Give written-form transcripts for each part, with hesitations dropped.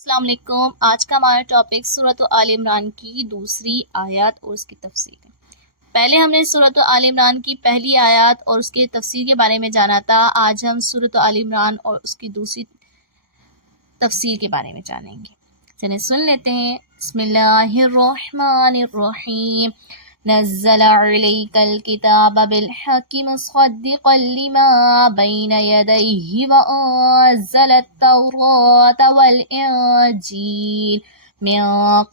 السلام علیکم۔ آج کا ہمارا ٹاپک سورۃ آل عمران کی دوسری آیات اور اس کی تفسیر ہے۔ پہلے ہم نے سورۃ آل عمران کی پہلی آیات اور اس کے تفسیر کے بارے میں جانا تھا۔ آج ہم سورۃ آل عمران اور اس کی دوسری تفسیر کے بارے میں جانیں گے۔ چلیں سن لیتے ہیں۔ بسم اللہ الرحمن الرحیم۔ نزل علیک الکتاب بالحق مصدقا لما بین یدیہ وانزل التوراۃ والانجیل من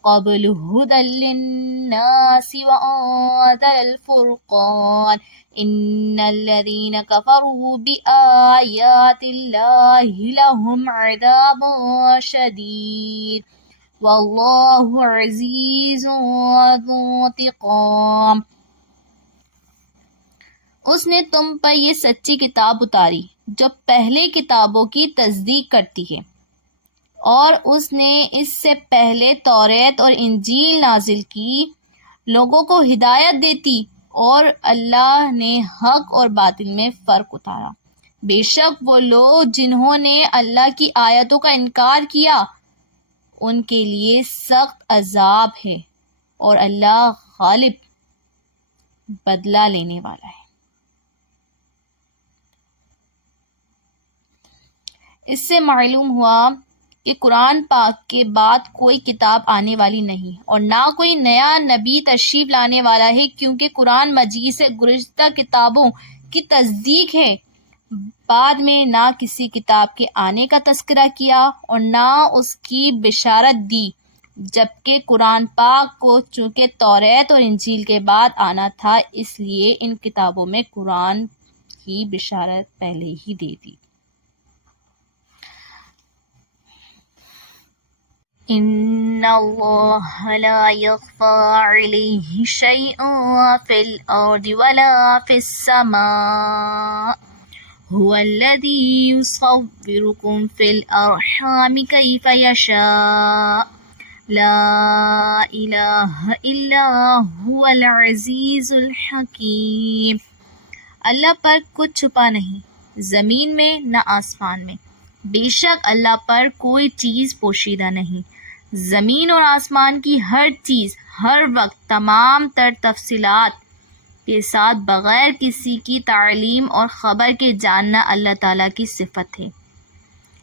قبل هدى للناس وانزل الفرقان ان الذين كفروا بآيات الله لهم عذاب شديد واللہ عزیز ذو انتقام۔ اس نے تم پر یہ سچی کتاب اتاری جو پہلے کتابوں کی تصدیق کرتی ہے، اور اس نے اس سے پہلے توریت اور انجیل نازل کی، لوگوں کو ہدایت دیتی، اور اللہ نے حق اور باطل میں فرق اتارا۔ بے شک وہ لوگ جنہوں نے اللہ کی آیتوں کا انکار کیا ان کے لیے سخت عذاب ہے، اور اللہ غالب بدلہ لینے والا ہے۔ اس سے معلوم ہوا کہ قرآن پاک کے بعد کوئی کتاب آنے والی نہیں، اور نہ کوئی نیا نبی تشریف لانے والا ہے، کیونکہ قرآن مجید سے گزشتہ کتابوں کی تصدیق ہے۔ بعد میں نہ کسی کتاب کے آنے کا تذکرہ کیا اور نہ اس کی بشارت دی، جبکہ قرآن پاک کو چونکہ توریت اور انجیل کے بعد آنا تھا، اس لیے ان کتابوں میں قرآن کی بشارت پہلے ہی دے دی۔ ان اللہ لا یخفی علیہ شیء فی الارض ولا فی السماء هو الذی یصورکم فی الارحام کیف یشاء لا الہ الا هو العزیز الحکیم۔ اللہ پر کچھ چھپا نہیں، زمین میں نہ آسمان میں۔ بے شک اللہ پر کوئی چیز پوشیدہ نہیں۔ زمین اور آسمان کی ہر چیز ہر وقت تمام تر تفصیلات کے ساتھ بغیر کسی کی تعلیم اور خبر کے جاننا اللہ تعالیٰ کی صفت ہے۔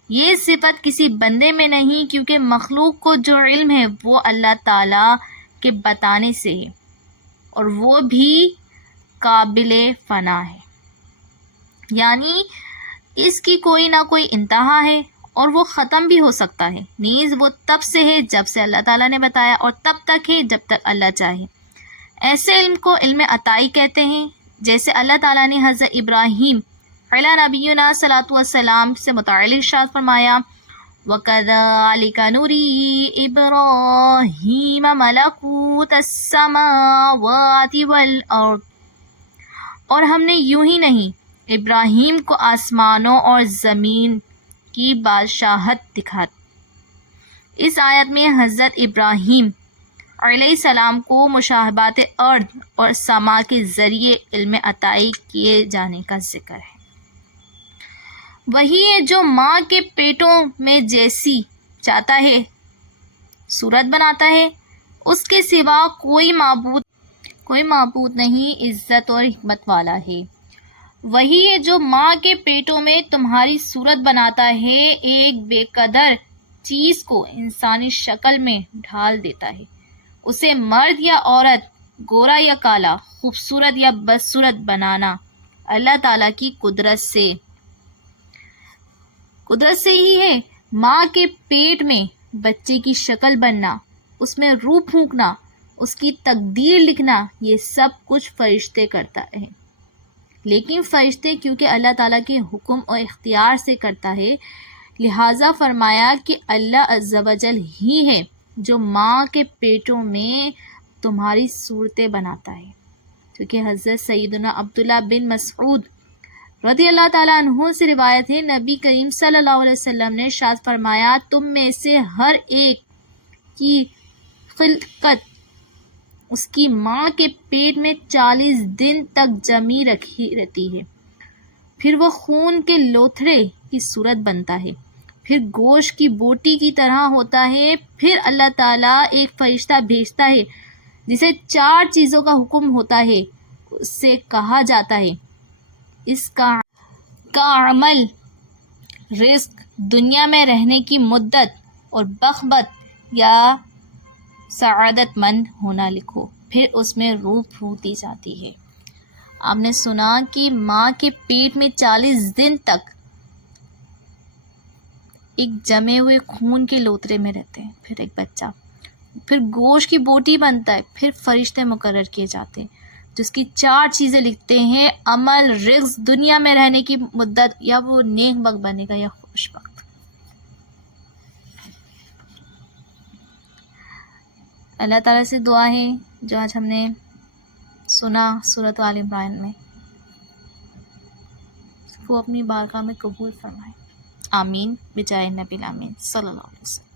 یہ صفت کسی بندے میں نہیں، کیونکہ مخلوق کو جو علم ہے وہ اللہ تعالیٰ کے بتانے سے ہے، اور وہ بھی قابل فنا ہے، یعنی اس کی کوئی نہ کوئی انتہا ہے اور وہ ختم بھی ہو سکتا ہے۔ نیز وہ تب سے ہے جب سے اللہ تعالیٰ نے بتایا، اور تب تک ہے جب تک اللہ چاہے۔ ایسے علم کو علم عطائی کہتے ہیں، جیسے اللہ تعالیٰ نے حضرت ابراہیم علیہ نبینا صلاۃ والسلام سے متعلق ارشاد فرمایا، وَكَذَلِكَ نُرِي إِبْرَاهِيمَ مَلَكُوتَ السَّمَاوَاتِ وَالْأَرْضِ، اور ہم نے یوں ہی نہیں ابراہیم کو آسمانوں اور زمین کی بادشاہت دکھا۔ اس آیت میں حضرت ابراہیم علیہ السلام کو مشاہبات ارض اور سما کے ذریعے علم عطائی کیے جانے کا ذکر ہے۔ وہی ہے جو ماں کے پیٹوں میں جیسی چاہتا ہے صورت بناتا ہے، اس کے سوا کوئی معبود نہیں عزت اور حکمت والا ہے۔ وہی ہے جو ماں کے پیٹوں میں تمہاری صورت بناتا ہے، ایک بے قدر چیز کو انسانی شکل میں ڈھال دیتا ہے، اسے مرد یا عورت، گورا یا کالا، خوبصورت یا بدصورت بنانا اللہ تعالیٰ کی قدرت سے ہی ہے۔ ماں کے پیٹ میں بچے کی شکل بننا، اس میں روح پھونکنا، اس کی تقدیر لکھنا، یہ سب کچھ فرشتے کرتا ہے۔ لیکن فرشتے کیونکہ اللہ تعالیٰ کے حکم اور اختیار سے کرتا ہے، لہٰذا فرمایا کہ اللہ عز و جل ہی ہے جو ماں کے پیٹوں میں تمہاری صورتیں بناتا ہے۔ کیونکہ حضرت سیدنا عبداللہ بن مسعود رضی اللہ تعالیٰ عنہ سے روایت ہے، نبی کریم صلی اللہ علیہ وسلم نے ارشاد فرمایا، تم میں سے ہر ایک کی خلقت اس کی ماں کے پیٹ میں 40 دن تک جمی رکھی رہتی ہے، پھر وہ خون کے لوتھڑے کی صورت بنتا ہے، پھر گوشت کی بوٹی کی طرح ہوتا ہے. پھر اللہ تعالیٰ ایک فرشتہ بھیجتا ہے جسے 4 چیزوں کا حکم ہوتا ہے. اس سے کہا جاتا ہے اس کا عمل، رزق، دنیا میں رہنے کی مدت اور بخت یا سعادت مند ہونا لکھو. پھر اس میں روح پھونک دی جاتی ہے. آپ نے سنا کہ ماں کے پیٹ میں 40 دن تک ایک جمے ہوئے خون کے لوترے میں رہتے ہیں، پھر ایک بچہ، پھر گوشت کی بوٹی بنتا ہے، پھر فرشتے مقرر کیے جاتے ہیں جس کی 4 چیزیں لکھتے ہیں: عمل، رزق، دنیا میں رہنے کی مدت، یا وہ نیک بخت بنے گا یا خوش بخت. اللہ تعالیٰ سے دعا ہے جو آج ہم نے سنا سورۃ آل عمران میں، اس کو اپنی بارگاہ میں قبول فرمائے. آمین بجائے نبی الامین صلی اللہ علیہ وسلم.